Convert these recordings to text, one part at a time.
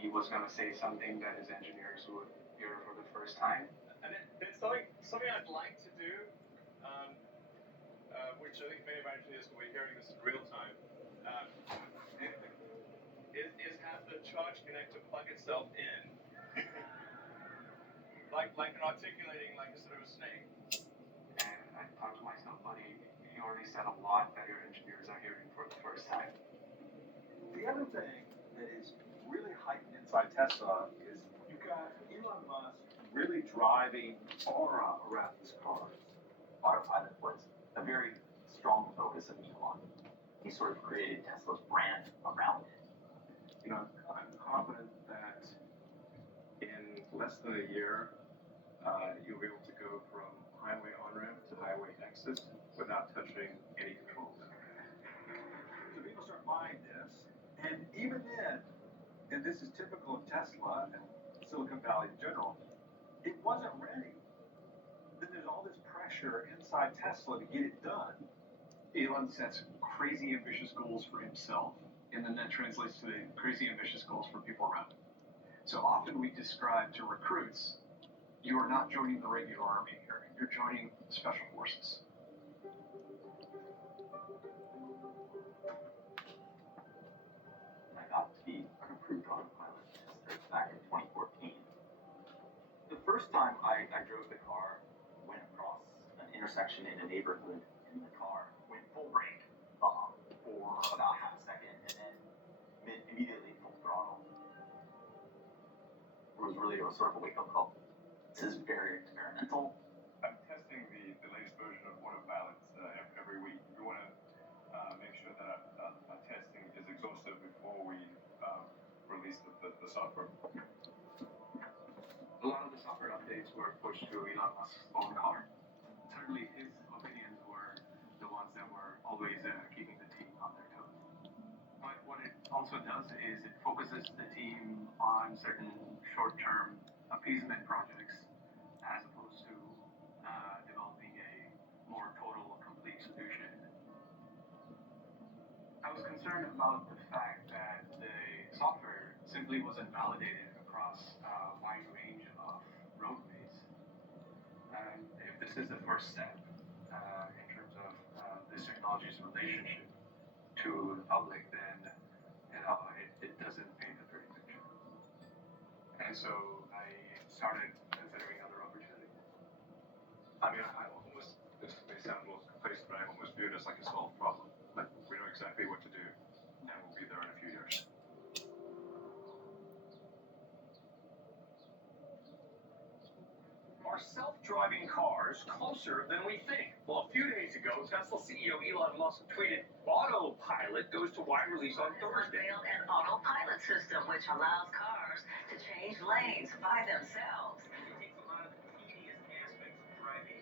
he was going to say something that his engineers would hear for the first time. And it's something I'd like to do, um, which I think many of our engineers will be hearing this in real time, is have the charge connector plug itself in, like an articulating, like a sort of a snake. And I thought to myself, buddy, you already said a lot that your engineers are hearing for the first time. The other thing that is really heightened inside Tesla is you've got Elon Musk really driving aura around this car. Autopilot was a very strong focus of Elon. He sort of created Tesla's brand around it. You know, I'm confident that in less than a year, you'll be able to go from highway on-ramp to highway exit without touching any controls. So people start buying this, and even then, and this is typical of Tesla and Silicon Valley in general, it wasn't ready. Then there's all this pressure inside Tesla to get it done. Elon sets crazy ambitious goals for himself, and then that translates to the crazy ambitious goals for people around him. So often we describe to recruits, you are not joining the regular army here, you're joining special forces. I got to be an approved autopilot tester back in 2014. The first time I drove the car, went across an intersection in a neighborhood in the car, went full brake for about half a second, and then immediately full throttle. It was really sort of a wake-up call. This is very experimental. I'm testing the latest version of Autopilot every week. We want to make sure that our testing is exhaustive before we release the software. A lot of the software updates were pushed to Elon Musk's own car. Certainly his opinions were the ones that were always keeping the team on their toes. But what it also does is it focuses the team on certain short-term appeasement projects as opposed to developing a more total, complete solution. I was concerned about the fact that the software simply wasn't validated across a wide range of roadways. And if this is the first step in terms of this technology's relationship to the public, then it doesn't paint a pretty picture. And so I started considering other opportunities. I mean, this may sound a little complacent, but I almost view it as like a solved problem. Like, we know exactly what to do, and we'll be there in a few years. Are self-driving cars closer than we think? Well, a few days ago, Tesla CEO Elon Musk tweeted, "Autopilot goes to wide release on Thursday." Unveiled an autopilot system which allows cars to change lanes by themselves. It takes a lot of the tedious aspects of driving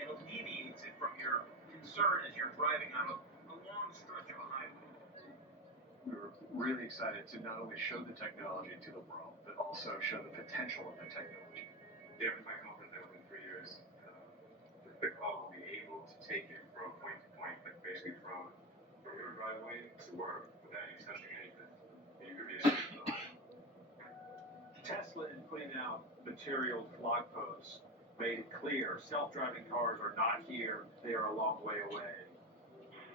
and alleviates it from your concern as you're driving on a long stretch of a highway. We were really excited to not only show the technology to the world, but also show the potential of the technology. Yeah, I'm quite confident that within 3 years, the car will be able to take you from point to point, like basically from your driveway to work without you touching anything. You could be asleep behind. Tesla, in putting out material blog posts, made it clear self-driving cars are not here, they are a long way away.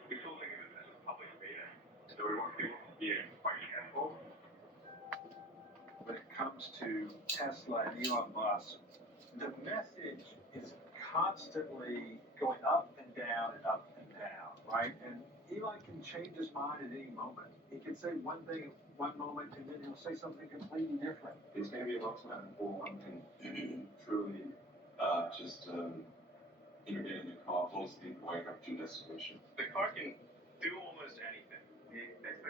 We still think of it as a public beta, so we want people to be quite careful. When it comes to Tesla and Elon Musk, the message is constantly going up and down and up and down, right? And Elon can change his mind at any moment. He can say one thing one moment, and then he'll say something completely different. It's going to be a long time before one can truly get in the car, full speed, wake up to destination. The car can do almost anything. The expectation